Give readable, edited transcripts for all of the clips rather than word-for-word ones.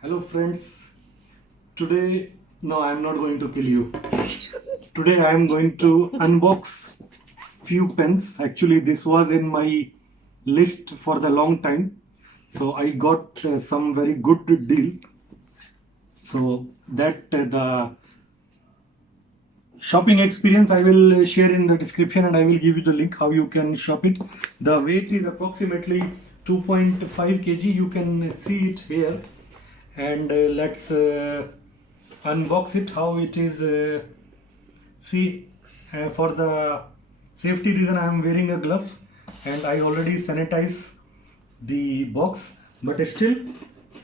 Hello friends, today, no, I'm not going to kill you. Today I am going to unbox few pens. Actually, this was in my list for the long time. So I got some very good deal. So that the shopping experience I will share in the description, and I will give you the link how you can shop it. The weight is approximately 2.5 kg. You can see it here, and let's unbox it how it is. See, for the safety reason I am wearing a gloves, and I already sanitize the box, but still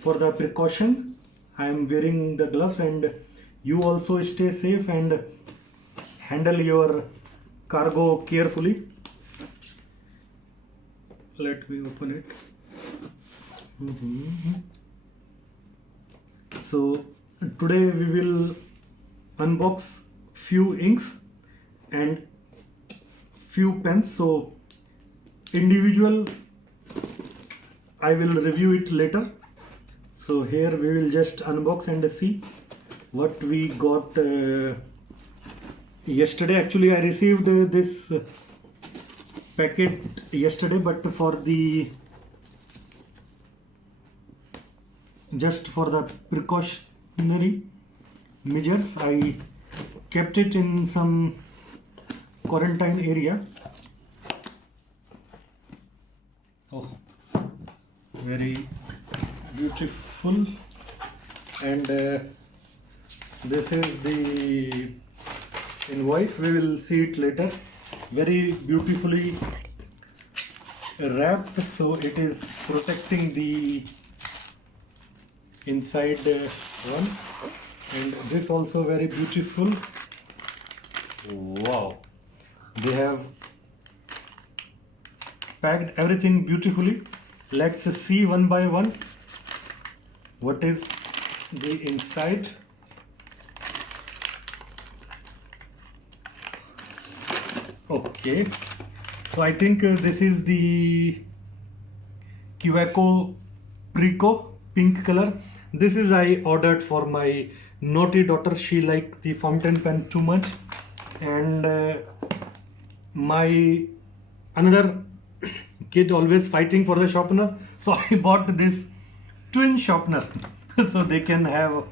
for the precaution I am wearing the gloves, and you also stay safe and handle your cargo carefully. Let me open it. So today we will unbox few inks and few pens. So individual I will review it later. So here we will just unbox and see what we got yesterday. Actually I received this packet yesterday, but for the just for the precautionary measures I kept it in some quarantine area. Oh, very beautiful. And this is the invoice. We will see it later. Very beautifully wrapped, so it is protecting the inside one. And this also very beautiful. Wow, they have packed everything beautifully. Let's see one by one what is the inside. Okay, so I think this is the Kiwako Prico pink color. This is I ordered for my naughty daughter. She liked the fountain pen too much, and my another kid always fighting for the sharpener, so I bought this twin sharpener so they can have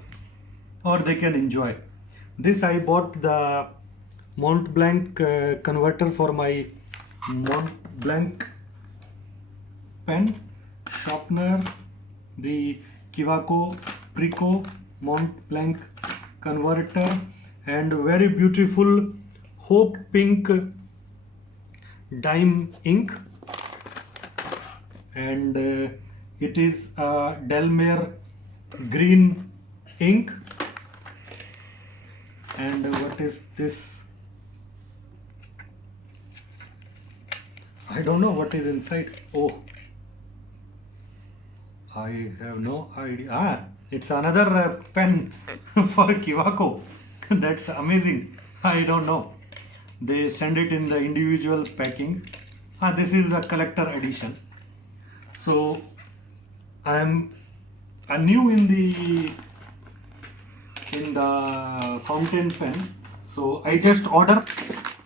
or they can enjoy this. I bought the Mont Blanc converter for my Mont Blanc pen sharpener, the Kiwako Prico Mont Blanc converter, and very beautiful Hope Pink dime ink, and it is a Delmare green ink. And what is this? I don't know what is inside. Oh, I have no idea. Ah, it's another pen for Kiwako. That's amazing. I don't know. They send it in the individual packing. Ah, this is the collector edition. So I am new in the fountain pen. So I just order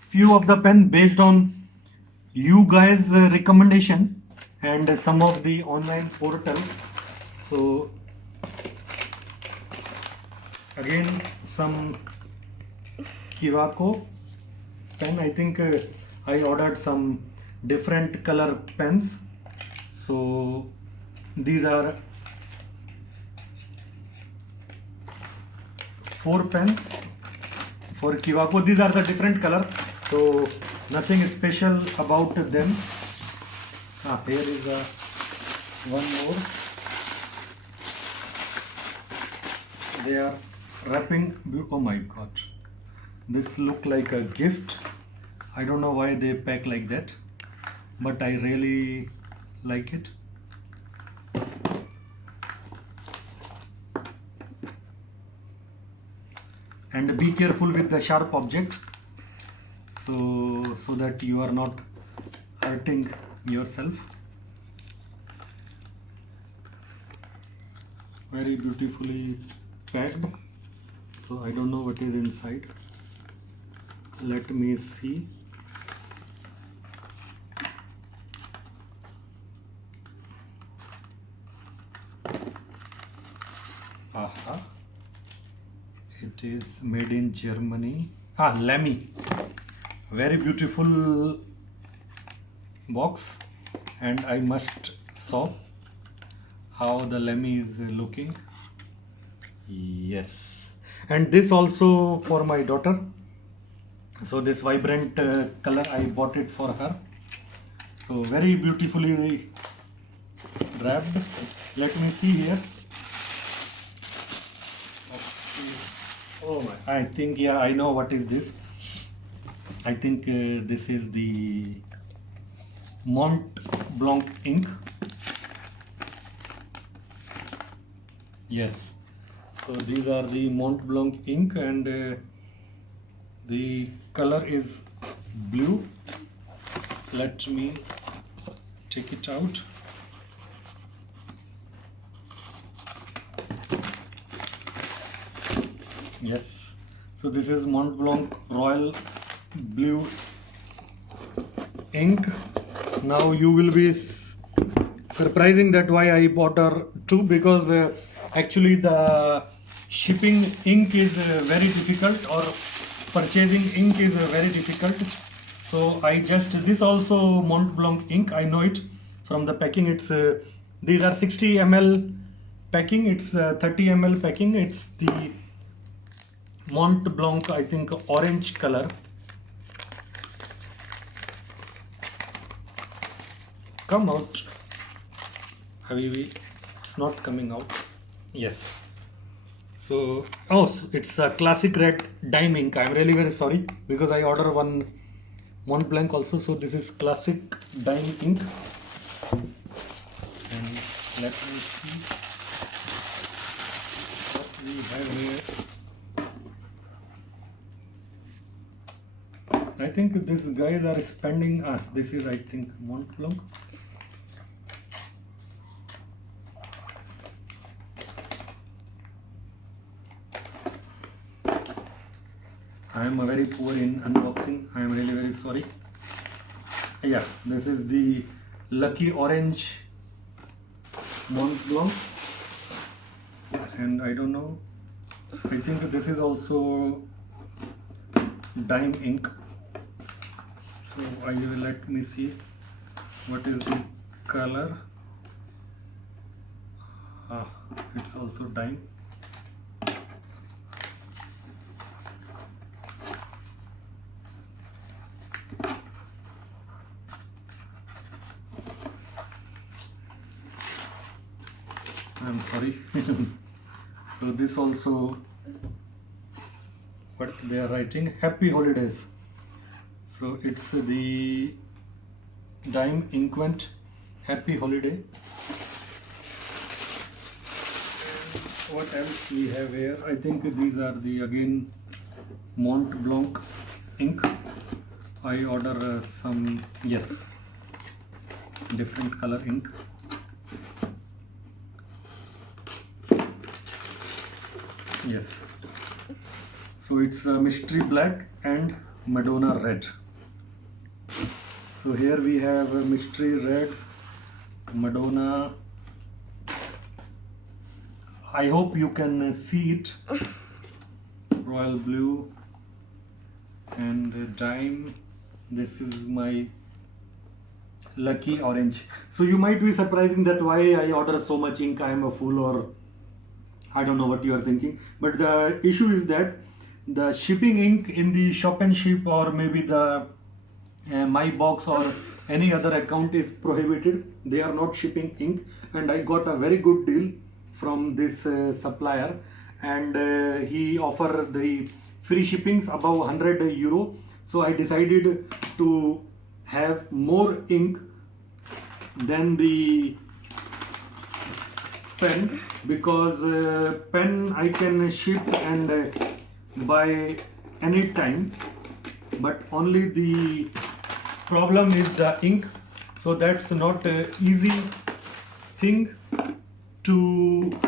few of the pen based on you guys recommendation and some of the online portal. So again some Kiwako pen. I think I ordered some different color pens. So these are 4 pens for Kiwako. These are the different color, so nothing special about them. Here is one more. They are wrapping. Oh my god, this look like a gift. I don't know why they pack like that, but I really like it. And be careful with the sharp object, so that you are not hurting yourself. very beautifully packed. So I don't know what is inside. Let me see. Aha. It is made in Germany. Lamy. Very beautiful box, and I must show how the Lamy is looking. Yes, and this also for my daughter. So this vibrant color, I bought it for her. So very beautifully wrapped. Let me see here. Oh my, I think, yeah, I know what is this. I think this is the Mont Blanc ink. Yes, so these are the Mont Blanc ink, and the color is blue. Let me take it out. Yes, so this is Mont Blanc Royal Blue ink. Now you will be surprising that why I bought her two, because actually the shipping ink is very difficult, or purchasing ink is very difficult. So I just, this also Mont Blanc ink, I know it from the packing. It's these are 60 ml packing, it's 30 ml packing. It's the Mont Blanc, I think, orange color. Come out, Habibi. It's not coming out. Yes. So, it's a classic red dime ink. I'm really very sorry, because I order one Mont Blanc also. So this is classic dime ink. And let me see what we have here. I think these guys are spending, this is, I think, Mont Blanc. I am very poor in unboxing. I am really very sorry. Yeah, this is the Lucky Orange Mont Blanc. And I don't know, I think this is also dime ink. So I will, let me see what is the color. It's also dime. I'm sorry. So this also, what they are writing, Happy Holidays. So it's the dime Inkwent Happy Holiday. What else we have here? I think these are the, again, Mont Blanc ink. I order some, yes, different color ink. Yes, so it's Mystery Black and Madonna Red. So here we have Mystery Red, Madonna. I hope you can see it. Royal Blue and dime. This is my Lucky Orange. So you might be surprising that why I order so much ink. I am a fool, or I don't know what you are thinking. But the issue is that the shipping ink in the Shop and Ship, or maybe the My Box or any other account, is prohibited. They are not shipping ink, and I got a very good deal from this supplier, and he offered the free shippings above 100 euro. So I decided to have more ink than the pen, because pen I can ship and buy any time, but only the problem is the ink. So that's not an easy thing to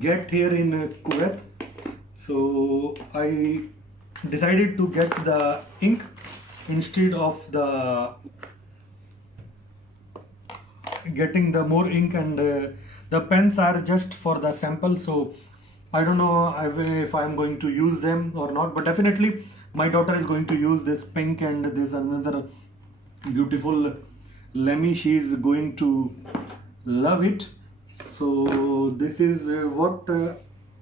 get here in Kuwait. So I decided to get the ink instead of the getting the more ink, and the pens are just for the sample. So I don't know if I'm going to use them or not, but definitely my daughter is going to use this pink and this another beautiful Lemmy. She is going to love it. So this is what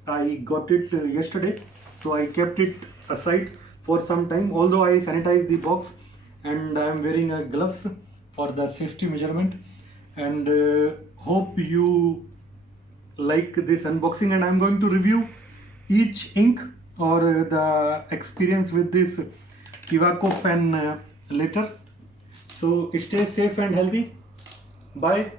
I got it yesterday. So I kept it aside for some time, although I sanitized the box and I am wearing gloves for the safety measurement. And hope you like this unboxing, and I'm going to review each ink or the experience with this Kiwaco pen later. So stay safe and healthy. Bye.